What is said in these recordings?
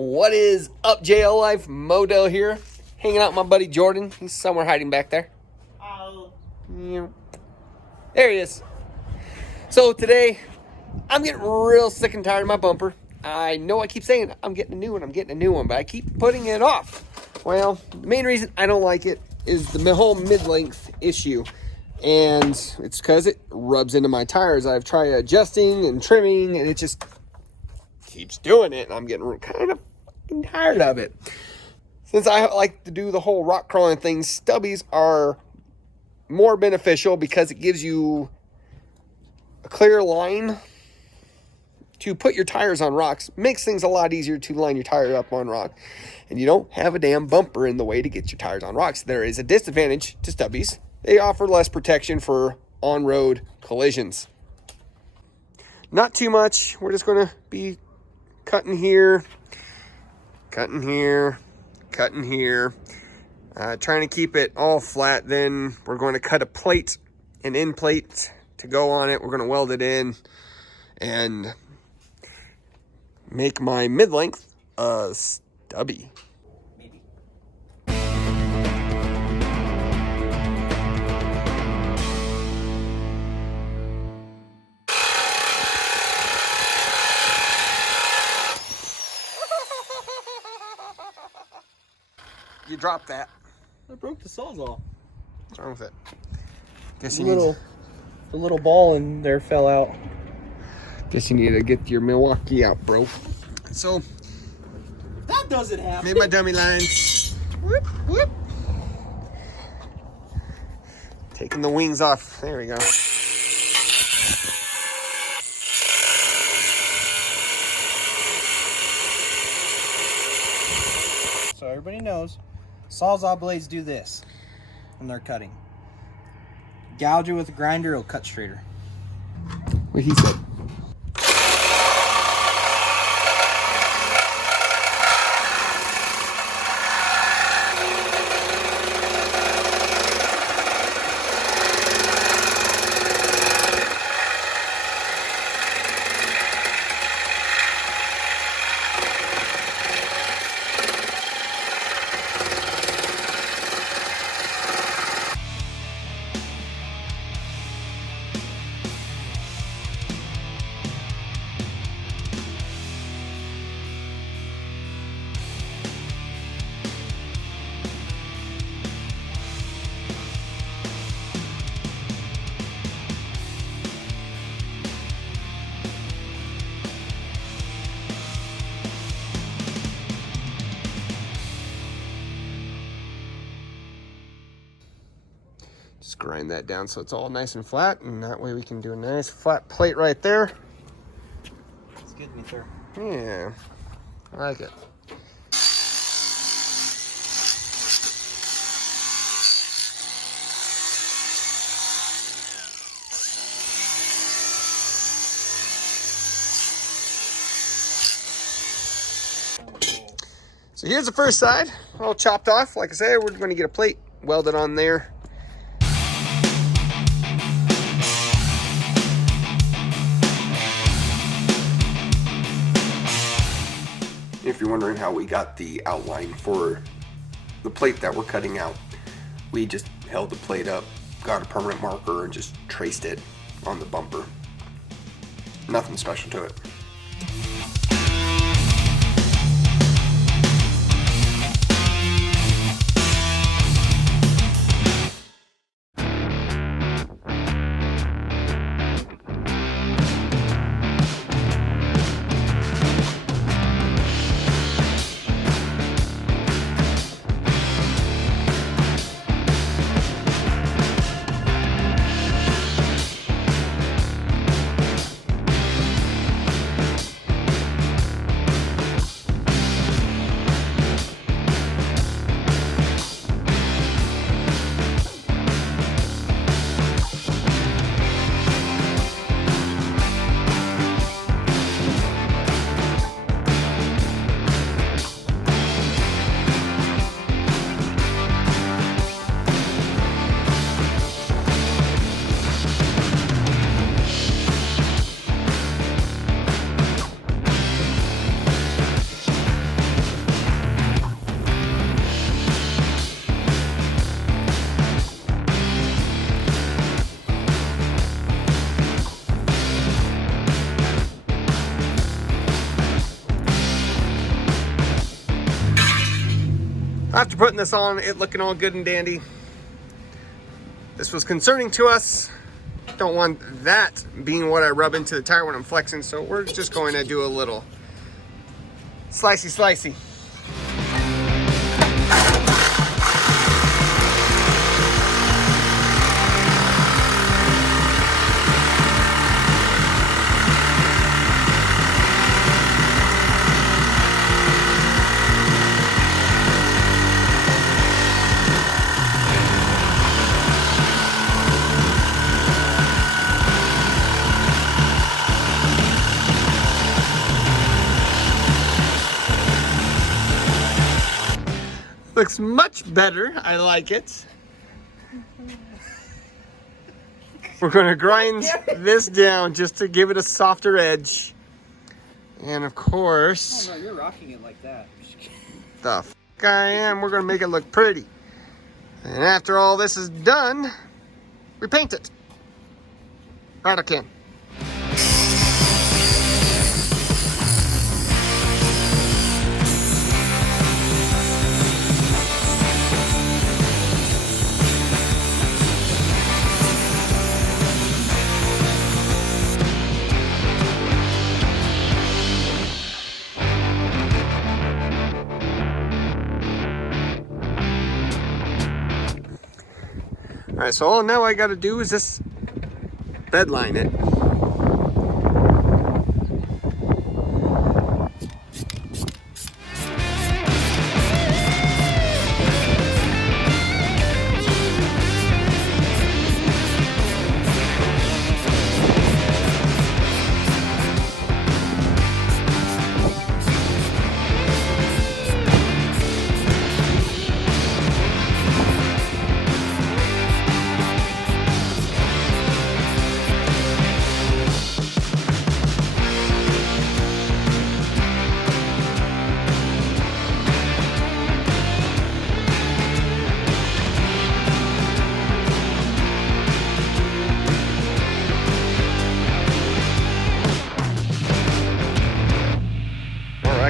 What is up, JL Life? Modell here, hanging out with my buddy Jordan. He's somewhere hiding back there. Oh. Yeah. There he is. So today, I'm getting real sick and tired of my bumper. I know I keep saying I'm getting a new one, but I keep putting it off. Well, the main reason I don't like it is the whole mid-length issue. And it's because it rubs into my tires. I've tried adjusting and trimming, and it just keeps doing it. And I'm getting kind of tired of it. Since I like to do the whole rock crawling thing, stubbies are more beneficial because it gives you a clear line to put your tires on rocks. Makes things a lot easier to line your tire up on rock. And you don't have a damn bumper in the way to get your tires on rocks. There is a disadvantage to stubbies. They offer less protection for on-road collisions. Not too much. We're just going to be cutting here, cutting here, cutting here. Trying to keep it all flat. Then we're going to cut a plate, an end plate to go on it. We're going to weld it in and make my mid-length stubby. You dropped that. I broke the sawzall. What's wrong with it? Guess you the little ball in there fell out. Guess you need to get your Milwaukee out, bro. So that doesn't happen. Made my dummy lines. Whoop, whoop. Taking the wings off. There we go. So everybody knows, sawzall blades do this when they're cutting. Gouge it with a grinder, it'll cut straighter. What he said. Just grind that down so it's all nice and flat, and that way we can do a nice flat plate right there. It's good, me sir. Yeah, I like it. So here's the first side, all chopped off. Like I said, we're going to get a plate welded on there. If you're wondering how we got the outline for the plate that we're cutting out, we just held the plate up, got a permanent marker, and just traced it on the bumper. Nothing special to it. After putting this on, it looking all good and dandy, this was concerning to us. Don't want that being what I rub into the tire when I'm flexing, so we're just going to do a little slicey. Looks much better. I like it. We're going to grind this down just to give it a softer edge. And of course, oh no, you're rocking it like that. the f I am. We're going to make it look pretty. And after all this is done, we paint it. Right, I can. All right, so all now I got to do is just bed line it.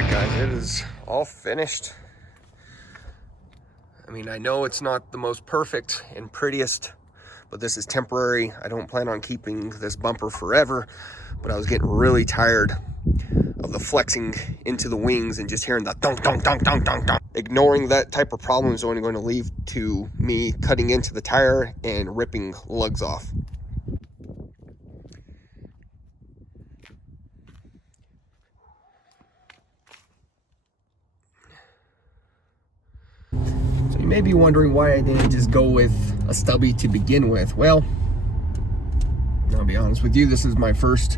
Guys, it is all finished. I mean, I know it's not the most perfect and prettiest, but this is temporary. I don't plan on keeping this bumper forever, but I was getting really tired of the flexing into the wings and just hearing the dunk, dunk, dunk, dunk, dunk, dunk. Ignoring that type of problem is only going to lead to me cutting into the tire and ripping lugs off. You may be wondering why I didn't just go with a stubby to begin with. Well, I'll be honest with you, this is my first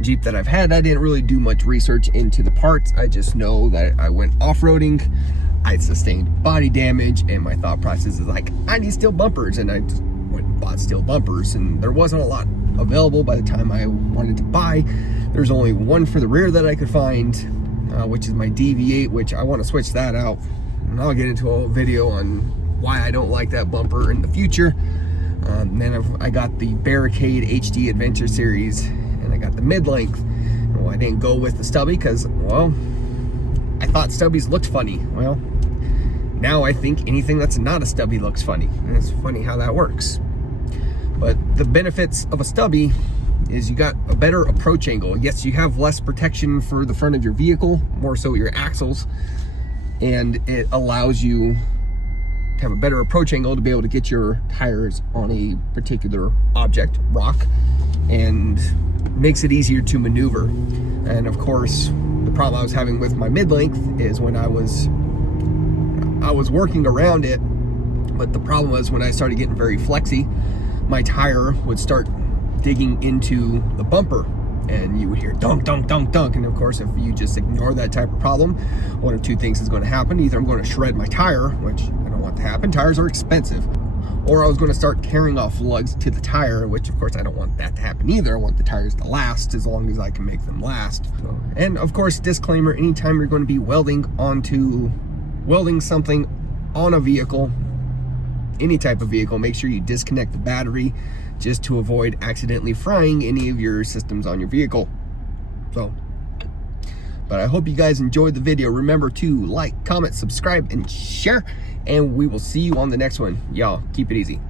Jeep that I've had. I didn't really do much research into the parts. I just know that I went off-roading, I sustained body damage, and my thought process is like, I need steel bumpers, and I just went and bought steel bumpers, and there wasn't a lot available by the time I wanted to buy. There's only one for the rear that I could find, which is my DV8, which I want to switch that out. And I'll get into a video on why I don't like that bumper in the future. Then I got the Barricade HD Adventure Series, and I got the mid-length. Well, I didn't go with the stubby because, well, I thought stubbies looked funny. Well, now I think anything that's not a stubby looks funny. And it's funny how that works. But the benefits of a stubby is you got a better approach angle. Yes, you have less protection for the front of your vehicle, more so your axles. And it allows you to have a better approach angle to be able to get your tires on a particular object, rock, and makes it easier to maneuver. And of course, the problem I was having with my mid-length is when I was working around it, but the problem was when I started getting very flexy, my tire would start digging into the bumper, and you would hear dunk, dunk, dunk, dunk. And of course, if you just ignore that type of problem, one of two things is going to happen. Either I'm going to shred my tire, which I don't want to happen. Tires are expensive. Or I was going to start tearing off lugs to the tire, which of course I don't want that to happen either. I want the tires to last as long as I can make them last. And of course, disclaimer, anytime you're going to be welding something on a vehicle, any type of vehicle, make sure you disconnect the battery just to avoid accidentally frying any of your systems on your vehicle. So, But I hope you guys enjoyed the video. Remember to like, comment, subscribe, and share. And we will see you on the next one. Y'all, keep it easy.